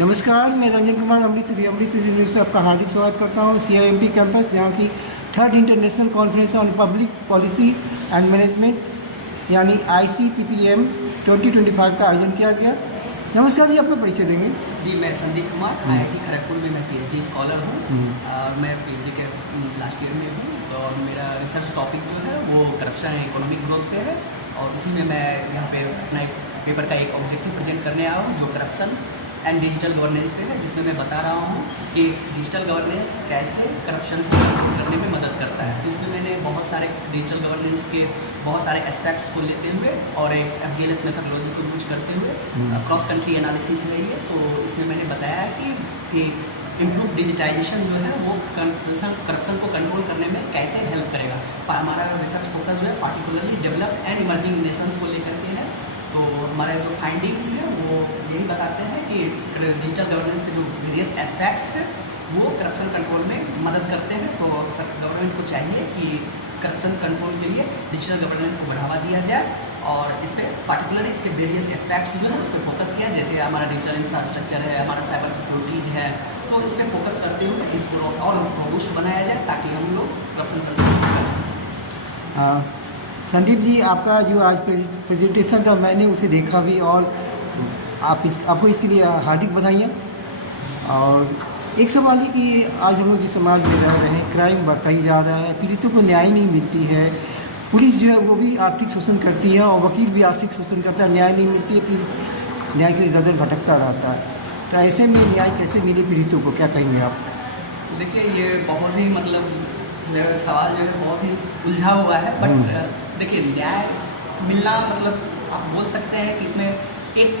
नमस्कार, मैं रंजन कुमार अमृत न्यूज़ से आपका हार्दिक स्वागत करता हूँ। CIMT कैंपस, जहाँ की third international conference on public policy and management यानी ICPPM 2025 का आयोजन किया गया। नमस्कार जी, अपना परिचय देंगे। जी, मैं संदीप कुमार, IIT खड़गपुर में मैं PhD स्कॉलर हूँ और मैं PhD के लास्ट ईयर में हूँ और मेरा रिसर्च टॉपिक जो है वो करप्शन एंड इकोनॉमिक ग्रोथ पे है और उसी में मैं यहाँ पे अपना एक पेपर का एक ऑब्जेक्टिव प्रेजेंट करने आया हूँ जो करप्शन एंड डिजिटल गवर्नेंस पे है, जिसमें मैं बता रहा हूँ कि डिजिटल गवर्नेंस कैसे करप्शन को करने में मदद करता है। तो इसमें मैंने बहुत सारे डिजिटल गवर्नेंस के बहुत सारे एस्पेक्ट्स को लेते हुए और एक FGLS मेथडोलॉजी को यूज करते हुए क्रॉस कंट्री एनालिसिस रही है। तो इसमें मैंने बताया कि इम्प्रूव डिजिटाइजेशन जो है वो करप्शन को कंट्रोल करने में कैसे हेल्प करेगा। हमारा रिसर्च फोकस जो है particularly developed and emerging Nations को लेकर के है। तो हमारे जो फाइंडिंग्स हैं वो यही बताते हैं कि डिजिटल गवर्नेंस के जो वेरियस एस्पेक्ट्स हैं वो करप्शन कंट्रोल में मदद करते हैं। तो गवर्नमेंट को चाहिए कि करप्शन कंट्रोल के लिए डिजिटल गवर्नेंस को बढ़ावा दिया जाए और इस पर पार्टिकुलरली इसके वेरियस एस्पेक्ट्स जो है उस पर फोकस किया, जैसे हमारा डिजिटल इंफ्रास्ट्रक्चर है, हमारा साइबर सिक्योरिटीज है। तो इस पर फोकस करते हुए इसको और रोबूस्ट बनाया जाए ताकि हम लोग करप्शन कंट्रोल कर सकें। संदीप जी, आपका जो आज प्रेजेंटेशन था मैंने उसे देखा भी और आपको इसके लिए हार्दिक बधाइयाँ। और एक सवाल है कि आज हम लोग जिस समाज में रह रहे हैं, क्राइम बढ़ता ही जा रहा है, पीड़ितों को न्याय नहीं मिलती है, पुलिस जो है वो भी आर्थिक शोषण करती है और वकील भी आर्थिक शोषण करता है, न्याय नहीं मिलती है, फिर न्याय के लिए दर भटकता रहता है। तो ऐसे में न्याय कैसे मिले पीड़ितों को, क्या कहेंगे आप? देखिए, ये बहुत ही सवाल जो है बहुत ही उलझा हुआ है। बट देखिए, न्याय मिलना आप बोल सकते हैं कि इसमें एक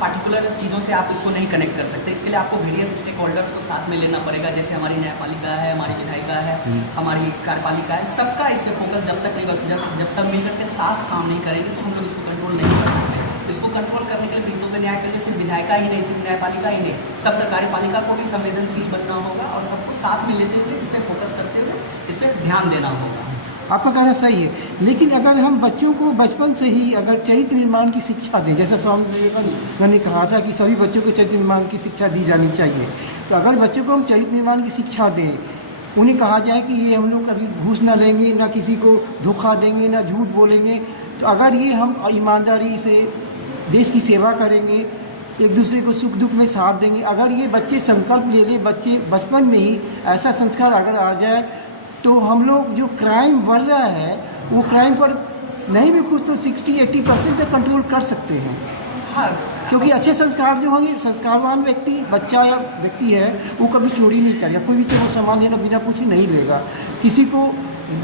पार्टिकुलर चीज़ों से आप इसको नहीं कनेक्ट कर सकते। इसके लिए आपको वेरियस स्टेक होल्डर्स को साथ में लेना पड़ेगा, जैसे हमारी न्यायपालिका है, हमारी विधायिका है, हमारी कार्यपालिका है। सबका इस पर फोकस जब तक नहीं होगा, जब सब मिलकर के साथ काम नहीं करेंगे तो हम लोग इसको कंट्रोल नहीं कर सकते। इसको कंट्रोल करने के लिए पीड़ितों को न्याय करने सिर्फ विधायिका ही नहीं, सिर्फ न्यायपालिका ही नहीं, सब कार्यपालिका को भी संवेदनशील बनना होगा और सबको साथ में लेते हुए इस पर फोकस करते हुए इस पर ध्यान देना होगा। आपका कहना सही है, लेकिन अगर हम बच्चों को बचपन से ही अगर चरित्र निर्माण की शिक्षा दें, जैसा स्वामी विवेकानंद ने कहा था कि सभी बच्चों को चरित्र निर्माण की शिक्षा दी जानी चाहिए, तो अगर बच्चों को हम चरित्र निर्माण की शिक्षा दें, उन्हें कहा जाए कि ये हम लोग कभी घूस ना लेंगे, ना किसी को धोखा देंगे, ना झूठ बोलेंगे, तो अगर ये हम ईमानदारी से देश की सेवा करेंगे, एक दूसरे को सुख दुख में साथ देंगे, अगर ये बच्चे संकल्प ले लें, बच्चे बचपन में ही ऐसा संस्कार अगर आ जाए, तो हम लोग जो क्राइम बढ़ रहा है वो क्राइम पर नहीं भी कुछ तो 60-80% तक कंट्रोल कर सकते हैं। हाँ, क्योंकि अच्छे संस्कार जो होंगे, संस्कारवान व्यक्ति, बच्चा या व्यक्ति है, वो कभी चोरी नहीं करेगा, कोई भी चोर सामान लेना बिना पूछे नहीं लेगा, किसी को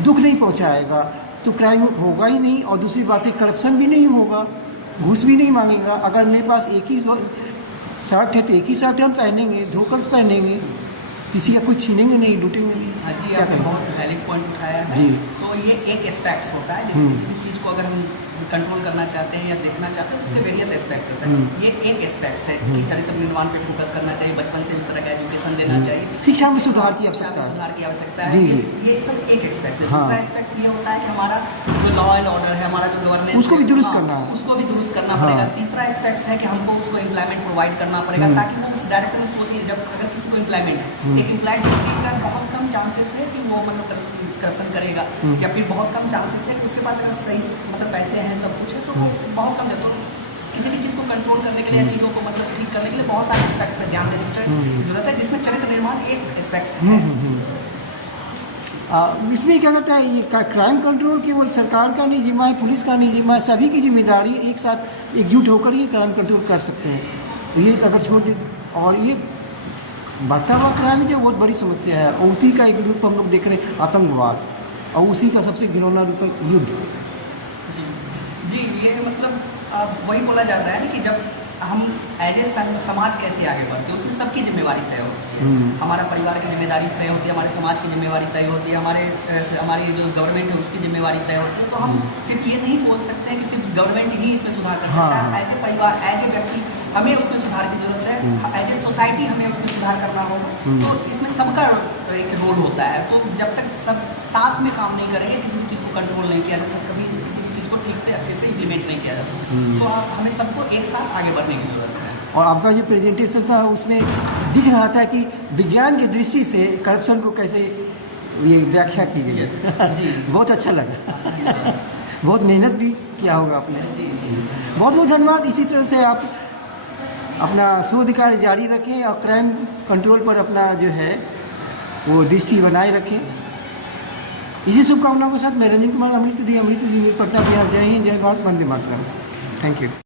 दुख नहीं पहुंचाएगा, तो क्राइम होगा ही नहीं। और दूसरी बात है, करप्शन भी नहीं होगा, घूस भी नहीं मांगेगा। अगर मेरे पास एक ही शर्ट है तो एक ही शर्ट हम पहनेंगे, धोकर पहनेंगे, किसी का कुछ छीनेंगे नहीं, लूटेंगे नहीं। हाँ जी, आपने बहुत वैलिड पॉइंट उठाया है। तो ये एक एस्पेक्ट्स होता है, जैसे किसी भी चीज़ को अगर हम कंट्रोल करना चाहते हैं या देखना चाहते हैं तो उसके वेरियस एस्पेक्ट्स होते हैं। ये एक एस्पेक्ट्स है कि चरित्र निर्माण पे फोकस करना चाहिए, बचपन से इस तरह का एजुकेशन देना चाहिए, शिक्षा में सुधार की आवश्यकता है। ये सब एक एस्पेक्ट है। दूसरा एस्पेक्ट ये होता है कि हमारा जो लॉ एंड ऑर्डर है, हमारा जो गवर्नेंस, उसको भी दुरुस्त करना है, उसको भी दुरुस्त करना पड़ेगा। तीसरा एस्पेक्ट है कि हमको उसको एम्प्लॉयमेंट प्रोवाइड करना पड़ेगा ताकि वो उस डायरेक्शन में सोचिए। जब अगर किसी को एम्प्लॉयमेंट है, एक एम्प्लॉयड का बहुत कम चांसेस है कि वो करप्शन करेगा, या फिर बहुत कम चांसेस है कि उसके पास अगर सही पैसे हैं, सब कुछ है, तो वो बहुत कम जब किसी भी चीज़ को कंट्रोल करने के लिए, चीज़ों को ठीक करने के लिए बहुत सारे एस्पेक्ट्स पर ध्यान देने की जरूरत है, जिसमें चरित्र निर्माण एक एस्पेक्ट है। इसमें क्या कहता है, ये क्राइम कंट्रोल केवल सरकार का नहीं जिम्मा है, पुलिस का नहीं जिम्मा है, सभी की जिम्मेदारी एक साथ एकजुट होकर ये क्राइम कंट्रोल कर सकते हैं। ये अगर छोड़ दें, और ये बढ़ता हुआ क्राइम जो बहुत बड़ी समस्या है, और उसी का एक रूप हम लोग देख रहे हैं आतंकवाद, और उसी का सबसे घिनौना रूप है युद्ध। जी, ये वही बोला जाता है ना कि जब हम एज ए समाज कैसे आगे बढ़ते हैं, उसमें सबकी जिम्मेवारी तय होती है। हमारा परिवार की जिम्मेदारी तय होती है, हमारे समाज की जिम्मेवारी तय होती है, हमारी जो गवर्नमेंट है उसकी जिम्मेवारी तय होती है। तो हम सिर्फ ये नहीं बोल सकते हैं कि सिर्फ गवर्नमेंट ही इसमें सुधार कर सकता है। एज ए परिवार, एज ए व्यक्ति हमें उसमें सुधार की जरूरत है, एज ए सोसाइटी हमें उसमें सुधार करना होगा। तो इसमें सबका एक रोल होता है। तो जब तक सब साथ में काम नहीं करेंगे, किसी भी चीज़ को कंट्रोल नहीं किया जा सकता, कभी किसी भी चीज़ को ठीक से अच्छे से इम्प्लीमेंट नहीं किया जा सकता, तो हमें सबको एक साथ आगे बढ़ने की जरूरत है। और आपका जो प्रेजेंटेशन था उसमें दिख रहा था कि विज्ञान की दृष्टि से करप्शन को कैसे ये व्याख्या की गई है। बहुत अच्छा लगा। बहुत मेहनत भी किया होगा आपने। बहुत बहुत धन्यवाद। इसी तरह से आप अपना शोध कार्य जारी रखें और क्राइम कंट्रोल पर अपना जो है वो दृष्टि बनाए रखें। इसी शुभकामनाओं के साथ मैं रंजन कुमार अमृत जी न्यूज़ पटना बिहार। जय हिंद, जय भारत, वंदे मातरम। Thank you.